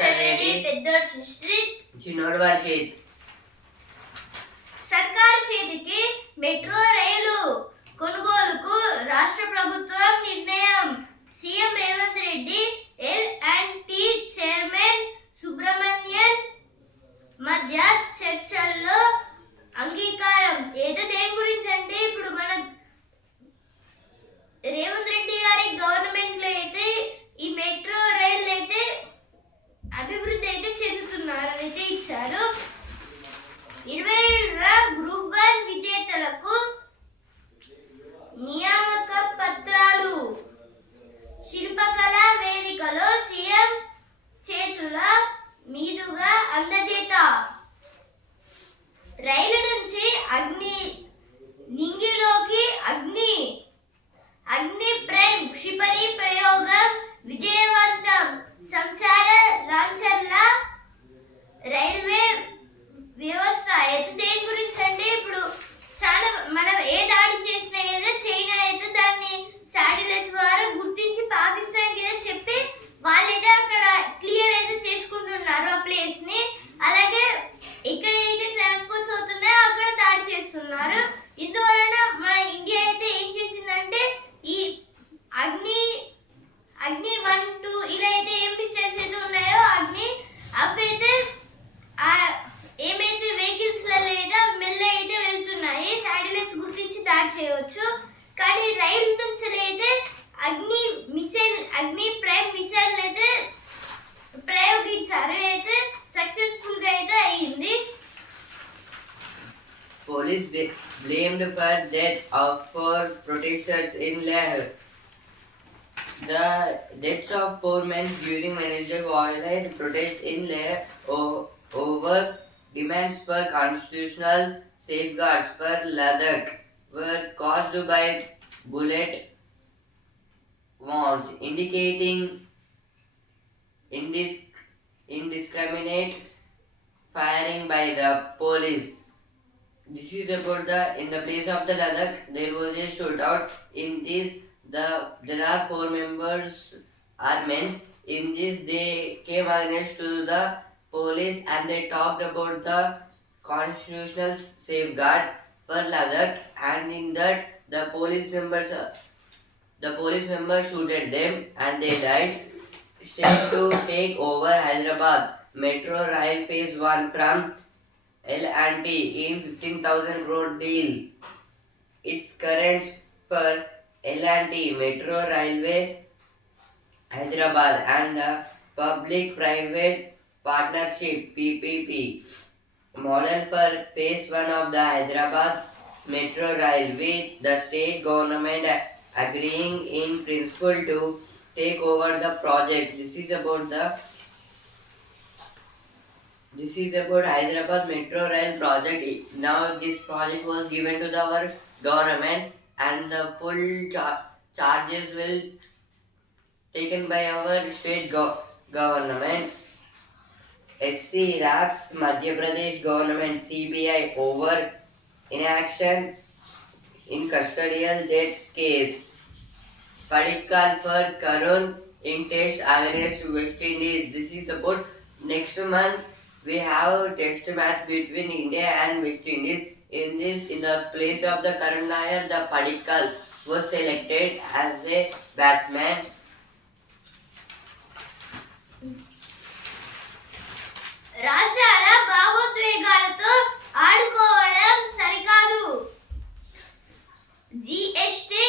చదివేది పెద్దోడు సుశ్రీత్ చిన్నోడు వర్షిత్. సర్కారు చేతికి మెట్రో రైలు కొనుగోలుకు రాష్ట్ర ప్రభుత్వం నిర్ణయం. CM Revanth Reddy L and T chairman Subrahmanyan మధ్య చర్చల్లో అంగీకారం. ఏదో దేని గురించి అంటే ఇప్పుడు మన రేవంత్ రెడ్డి గారి గవర్నమెంట్లో అయితే ఈ మెట్రో రైలు అయితే అభివృద్ధి అయితే చెందుతున్నారు అయితే ఇచ్చారు. ఇరవై గ్రూప్ వన్ విజేతలకు నియామక పత్రాలు. శిల్పకళ వేదికలో సీఎం చేతుల మీదుగా అందజేత. రైలు నుంచి అగ్ని నింగిలోకి అగ్ని అగ్ని ప్రేమ్ క్షిపణి ప్రయోగం విజయవంతం సంచార లాంఛన్ల రైల్వే వ్యవస్థ. అయితే దేని గురించి అంటే ఇప్పుడు? చాలా మనం ఏ దాడి చేసినా ఏదో చైనా అయితే దాన్ని శాటిలైట్స్ ద్వారా గుర్తించి పాకిస్తాన్ ఏదో చెప్పి వాళ్ళైతే అక్కడ క్లియర్ అయితే చేసుకుంటున్నారు ఆ ప్లేస్ని. అలాగే ఇక్కడ అయితే ట్రాన్స్పోర్ట్స్ అవుతున్నాయో అక్కడ దాడి చేస్తున్నారు. ఇందువలన మన ఇండియా అయితే ఏం చేసిందంటే ఈ అగ్ని అగ్ని వన్ టూ ఇలా అయితే ఏం మిసైల్స్ అయితే ఉన్నాయో అగ్ని అవైతే ఏమైతే వెహికల్స్ లేదా మెల్ల అయితే వెళ్తున్నాయి. శాటిలైట్స్ గుర్తించి దాడి చేయవచ్చు. కానీ రైలు నుంచి అయితే అగ్ని మిసైల్ అగ్ని ప్రైమ్ మిసైల్ అయితే ప్రయోగించారు. అయితే సక్సెస్ఫుల్గా అయితే అయ్యింది. Police bl- blamed for death of four protesters in Leh. The deaths of four men during Wednesday violent protests in Leh over demands for constitutional safeguards for Ladakh were caused by bullet wounds, indicating indis- indiscriminate firing by the police. This is about the in the place of the Ladakh there was a shootout. In this the there are four members are men. In this they came against to the police and they talked about the constitutional safeguard for Ladakh and in that the police members uh, the police members shooted them and they died. State to take over Hyderabad Metro Rail Phase 1 from L&T in 15,000 crore deal. Its current for L&T Metro Railway Hyderabad and the Public-Private Partnership PPP model for phase 1 of the Hyderabad Metro Rail with the state government agreeing in principle to take over the project. This is about the this is about Hyderabad Metro Rail project. Now this project was given to the, our government and the full char- charges will taken by our state go- government. SC RAPS Madhya Pradesh government CBI over inaction in custodial death case. Padikkal for Karun in test against West Indies. This is about next month we have test match between India and West Indies. In this, in the place of the current Nair, the Padikkal was selected as a batsman. రాష్ట్రాల భావోద్వేగాలతో ఆడుకోవడం సరికాదు GST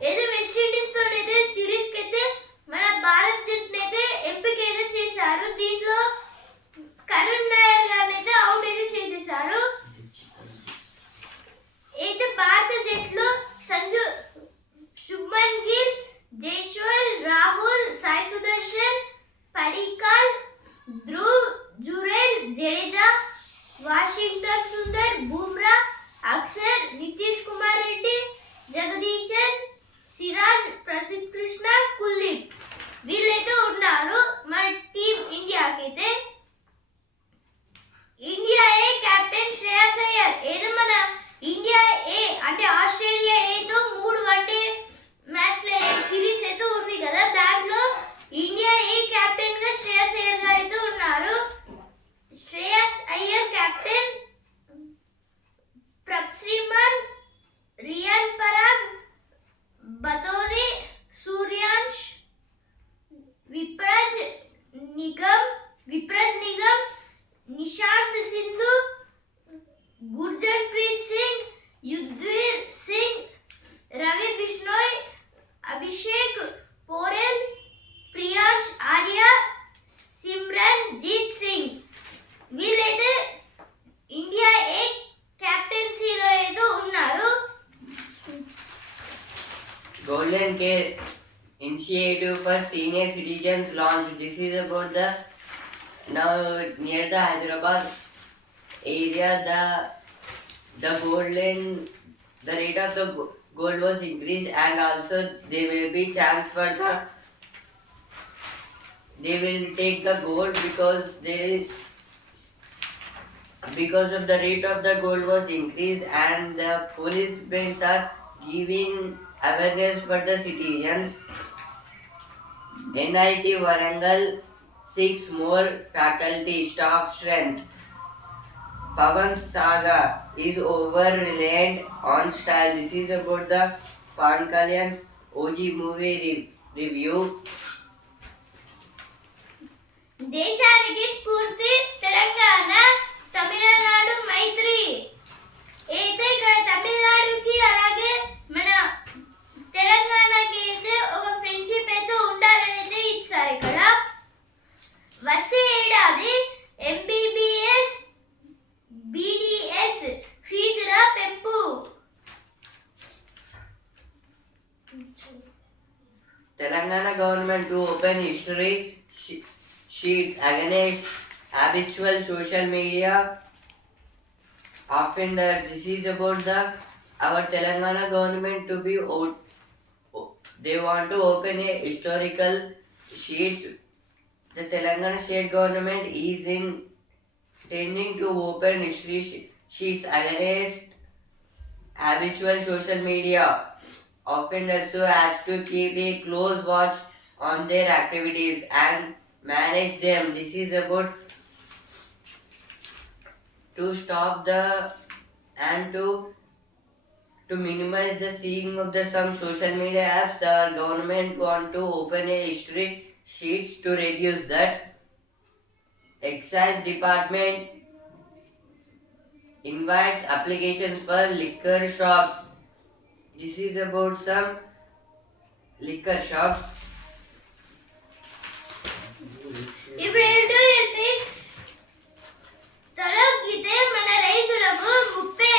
எதுவுமே the now near the Hyderabad area. The the golden the rate of the gold was increased, and also there will be chance for the they will take the gold because they because of the rate of the gold was increased and the police banks are giving awareness for the citizens. NIT Varangal six more faculty staff strength. Pavan Saga is over reliant on style. This is about the Pavan Kalyan's OG movie re- review. దేశానికి స్ఫూర్తి తెలంగాణ తమిళనాడు మైత్రి అయితే ఇక్కడ తమిళనాడుకి అలాగే against habitual social media offenders. This is about the our Telangana government to be they want to open a historical sheets. The Telangana state government is in intending to open history sheets against habitual social media offenders so as to keep a close watch on their activities and manage them. This is about to stop the and to to minimize the seeing of the some social media apps. The government want to open a history sheets to reduce that. Excise department invites applications for liquor shops. This is about some liquor shops. ఇప్పుడు ఏంటో rich తలొగ్గితే మన రైతులకు ముప్పే.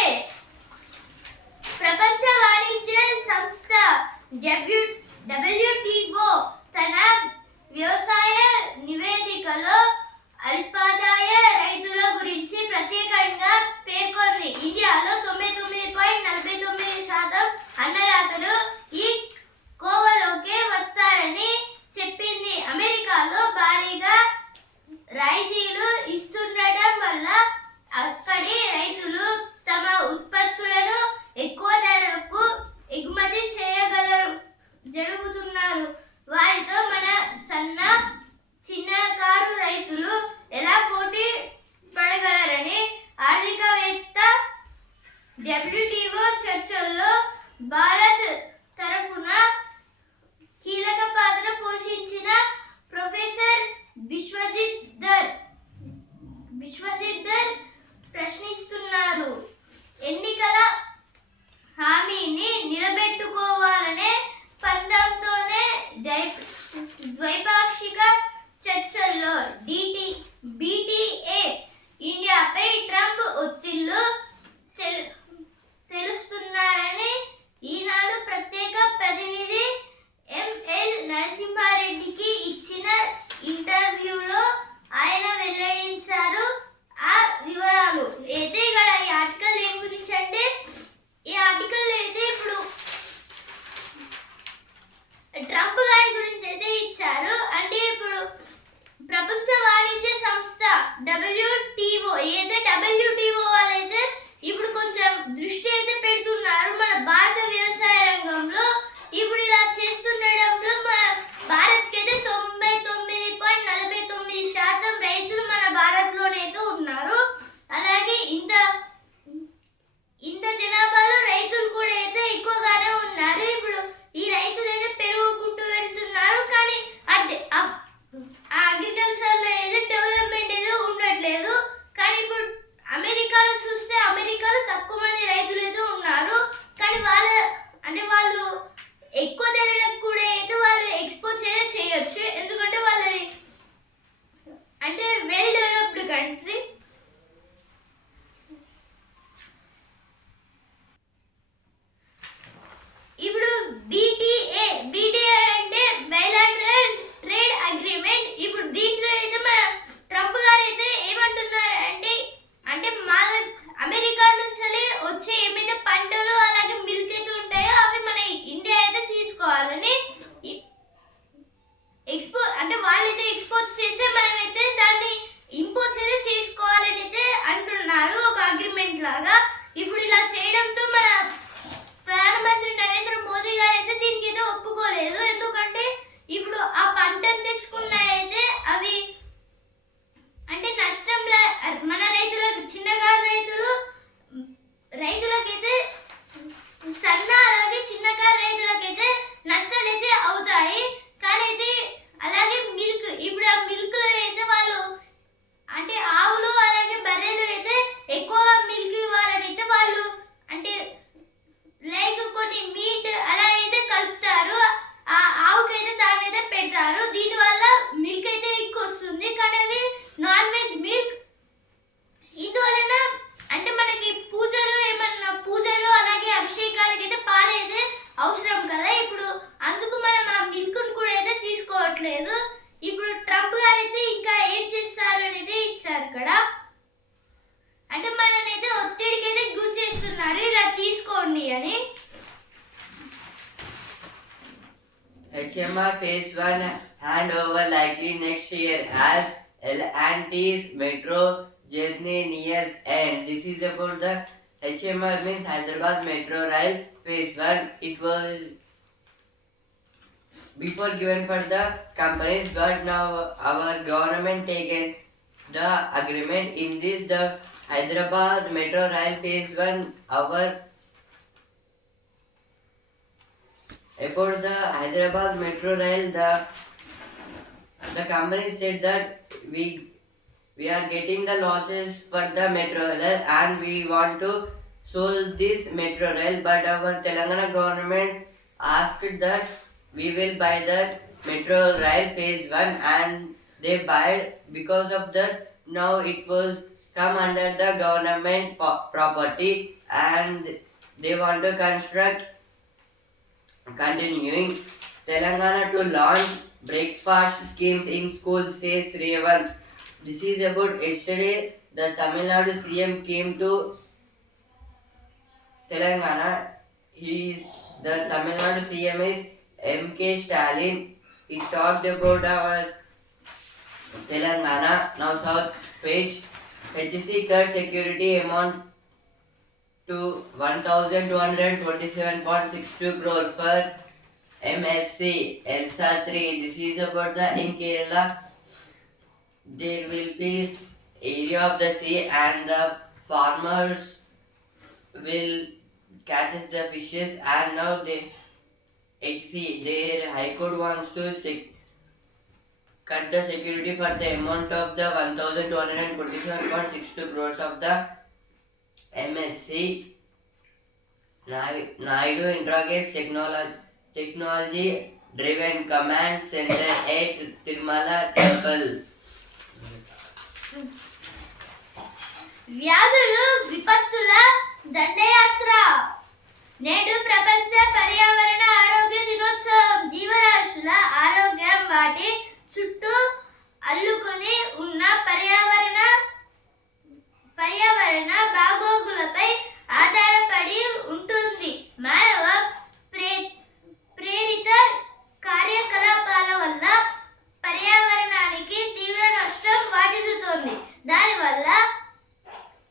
ప్రపంచ వాణిజ్య సంస్థ W WTO తన వ్యవసాయ నివేదికలో అల్పాదాయ రైతుల గురించి ప్రత్యేకంగా పేర్కొ country. ఇప్పుడు అంటే ట్రేడ్ అగ్రిమెంట్ ఇప్పుడు దీంట్లో ట్రంప్ గారు అంటే మా అమెరికా నుంచి వచ్చే ఏమైనా para Dino. Before given for the companies but now our government taken the agreement. In this the Hyderabad Metro Rail Phase 1 our about the Hyderabad Metro Rail, the the company said that we we are getting the losses for the metro rail and we want to solve this metro rail, but our Telangana government asked that we will buy that metro rail phase one and they buy it because of that now it was come under the government property and they want to construct Continuing, Telangana to launch breakfast schemes in schools, says Revant. This is about yesterday. The Tamil Nadu CM came to Telangana. He is the Tamil Nadu CM is MK Stalin. He talked about our Telangana. Now south page. HC cut security amount to 1227.62 crore for MSC ELSA 3. This is about the in Kerala. There will be area of the sea and the farmers will catch the fishes and now they HC their high court wants to sec- cut the security for the amount of the 1227.62 crores of the MSc Nai- Naidu interrogates technology technology driven command center at Tirumala temple. వ్యాధులు విపత్తుల దండయాత్ర నేడు ప్రపంచ పర్యావరణ ఆరోగ్య దినోత్సవం. జీవరాశుల ఆరోగ్యం వాటి చుట్టూ అల్లుకొని ఉన్న పర్యావరణ పర్యావరణ బాగోగులపై ఆధారపడి ఉంటుంది. మానవ ప్రే ప్రేరిత కార్యకలాపాల వల్ల పర్యావరణానికి తీవ్ర నష్టం వాటిల్లుతోంది. దానివల్ల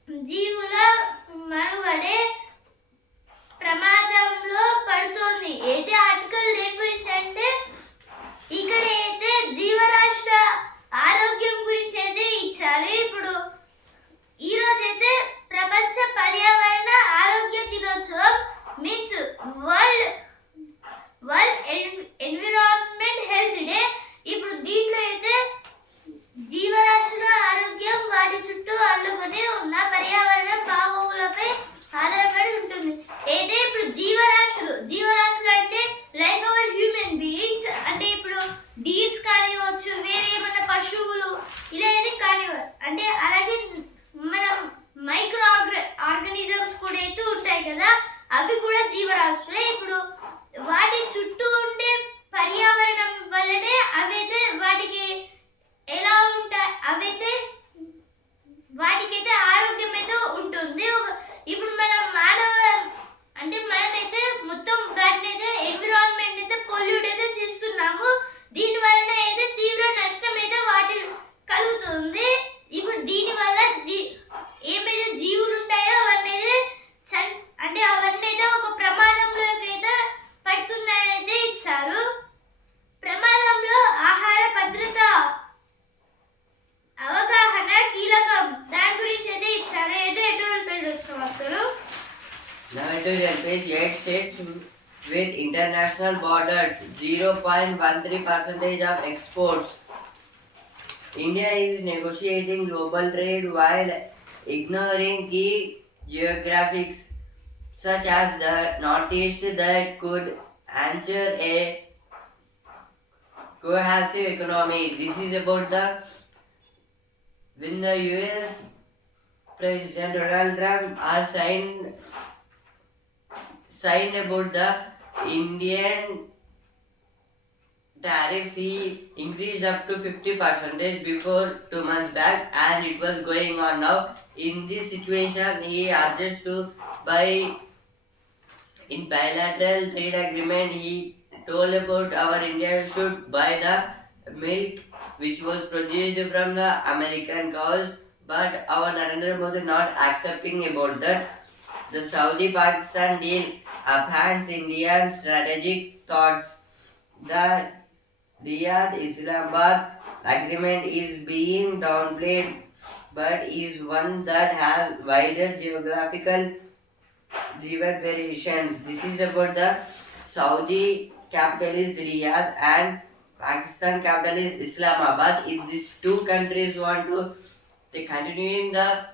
జీవుల మనుగడే ప్రమాదంలో పడుతోంది. అయితే ఆర్టికల్ దేని గురించి అంటే ఇక్కడ అయితే జీవరాశుల ఆరోగ్యం గురించి అయితే ఇచ్చారు. ఇప్పుడు ఈరోజైతే percentage of exports. India is negotiating global trade while ignoring key geographics such as the Northeast that could ensure a cohesive economy. This is about the when the US President Donald Trump has signed signed about the Indian tariffs he increased up to 50 percentage before two months back and it was going on now in this situation he urges to buy in bilateral trade agreement he told about our india should buy the milk which was produced from the american cows but our narendra modi not accepting about that. The saudi pakistan deal upends indian strategic thoughts the Riyadh Islamabad agreement is being downplayed but is one that has wider geographical reverberations. This is about the Saudi capital is Riyadh and Pakistan capital is Islamabad. If these two countries want to they continuing the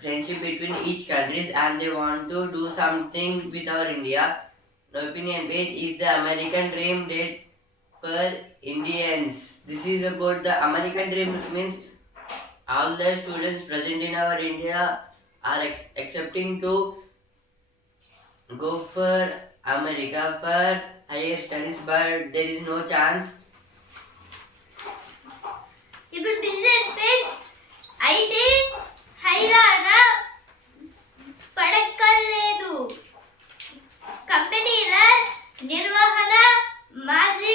friendship between each countries and they want to do something with our India. The opinion page is the American dream date for Indians. This is about the American dream means all the students present in our India are ex- accepting to go for America for higher studies but there is no chance. ఇప్పుడు business page IT హైరాణ పడక్కర్లేదు కంపెనీల నిర్వహణ మార్జిన్లు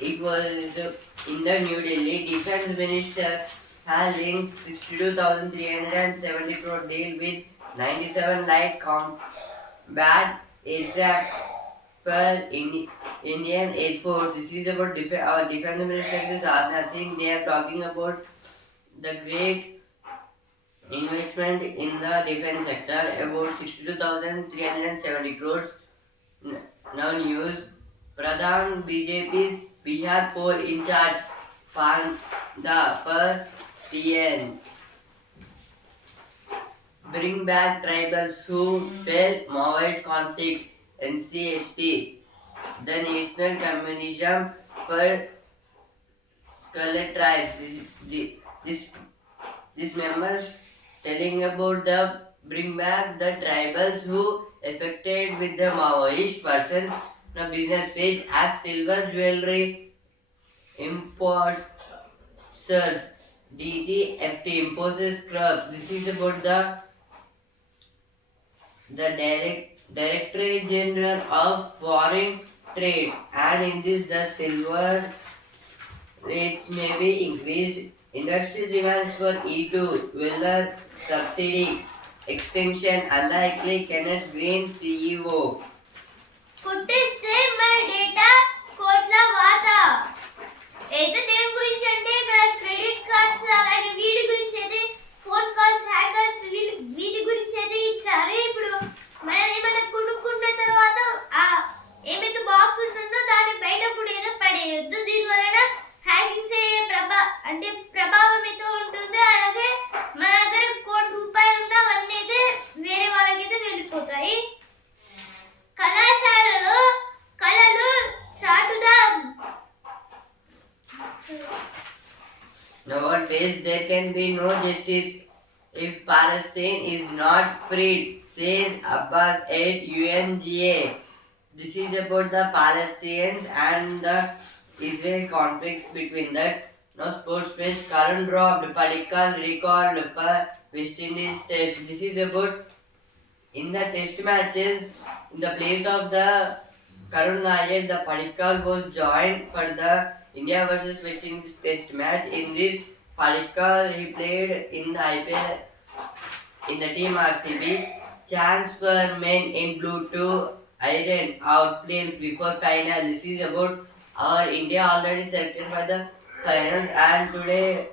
it was in the New Delhi Defense Minister has linked 62,370 crore deal with 97 light combat aircraft for Indi- Indian Air Force. This is about def- our Defense Minister is Rajnath. They are talking about the great investment in the defense sector about 62,370 crores. Now news. Pradhan BJP's Bihar poll in charge. Panda for TN. Bring back tribals who fell Maoist conflict. NCST. The National Communism for Scarlet Tribe. This, this this members telling about the bring back the tribals who affected with the Maoist persons a business page as silver jewelry imports surge DGFT imposes crops. This is about the the direct Directorate General of Foreign trade, and in this the silver rates may be increased. Industry demands for E2 whether subsidy extension unlikely Kenneth Green CEO. కొట్టేస్తే మన data కోట్ల వాత అయితే దేని గురించి అంటే ఇక్కడ credit cards అలాగే వీటి గురించి అయితే ఫోన్ కాల్స్ హ్యాకర్స్ వీటి గురించి అయితే ఇచ్చారు ఇప్పుడు. మనం ఏమైనా కొనుక్కున్న తర్వాత no if Palestine is not freed, says Abbas at UNGA. This is about the Palestinians and the Israel conflicts between that. Now, sports page Karan dropped Padikkal record for West Indies test. This is about in the test matches in the place of the Karun Nayak, the Padikkal was joined for the India versus West Indies test match. In this, Padikkal he played in the IPL in the team RCB. Chance for men in blue to iron out planes before final. This is about our India already selected for the finals and today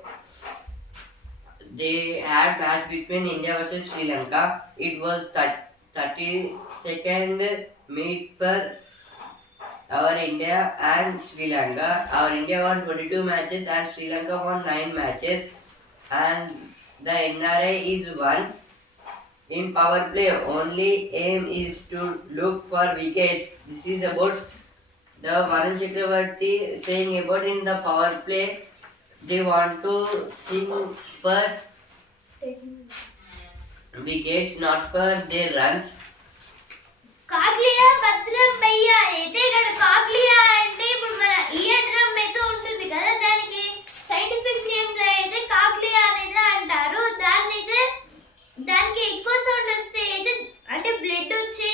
they had match between India versus Sri Lanka. It was 32nd meet for our India and Sri Lanka. Our India won 22 matches and Sri Lanka won 9 matches. And the NRI is one. In power play, only aim is to look for wickets. This is about the Varun Chakravarti saying about in the power play, they want to sing for wickets, not for their runs. Drum వేయాలి అయితే ఇక్కడ కాగ్లియా అంటే ఇప్పుడు మన ear drum అయితే ఉంటుంది కదా దానికి సైంటిఫిక్ నేమ్లో అయితే కాక్లియా అనేది అంటారు. దాన్ని అయితే దానికి ఎక్కువ సౌండ్ వస్తే అయితే అంటే బ్లడ్ వచ్చి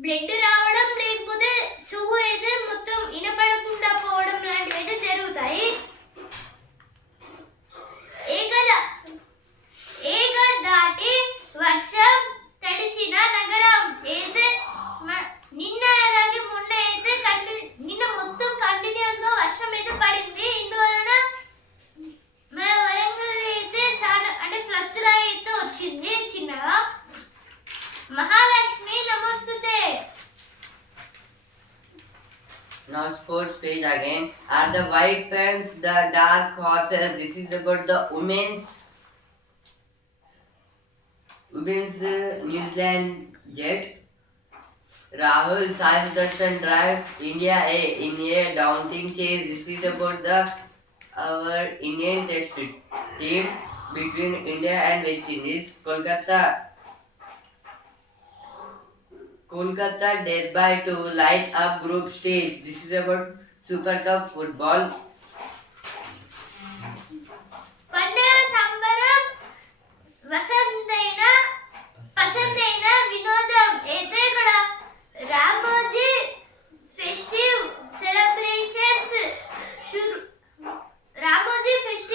బ్లడ్ రావడం లేకపోతే చెవు అయితే మొత్తం వినపడకుండా పోవడం లాంటివి అయితే జరుగుతాయి. ఏగల ఏగ దాటి వర్షం తడిచిన నగరం ఏదైతే మ- నిన్న అలాగే మొన్న అయితే కంటి నిన్న మొత్తం కంటిన్యూస్గా వర్షం అయితే పడింది ఇందువలన మన వరంగల్ అయితే చాలా అంటే ఫ్లక్స్ లా అయితే వచ్చింది చిన్నగా మహాలక్ష్మి నమస్తే Now sports page again. Are the white fans the dark horses? This is about the women's women's uh, New Zealand jet. Rahul Sai Sudarshan drive India A in a daunting chase. This is about the our Indian test team between India and West Indies. Kolkata Kolkata derby to light up group stage. This is about Super Cup football. పండుగ సంబరం వసంతైన పసందైన వినోదం అయితే ఇక్కడ Ramadi festiu será preenchente. Ramadi festiu.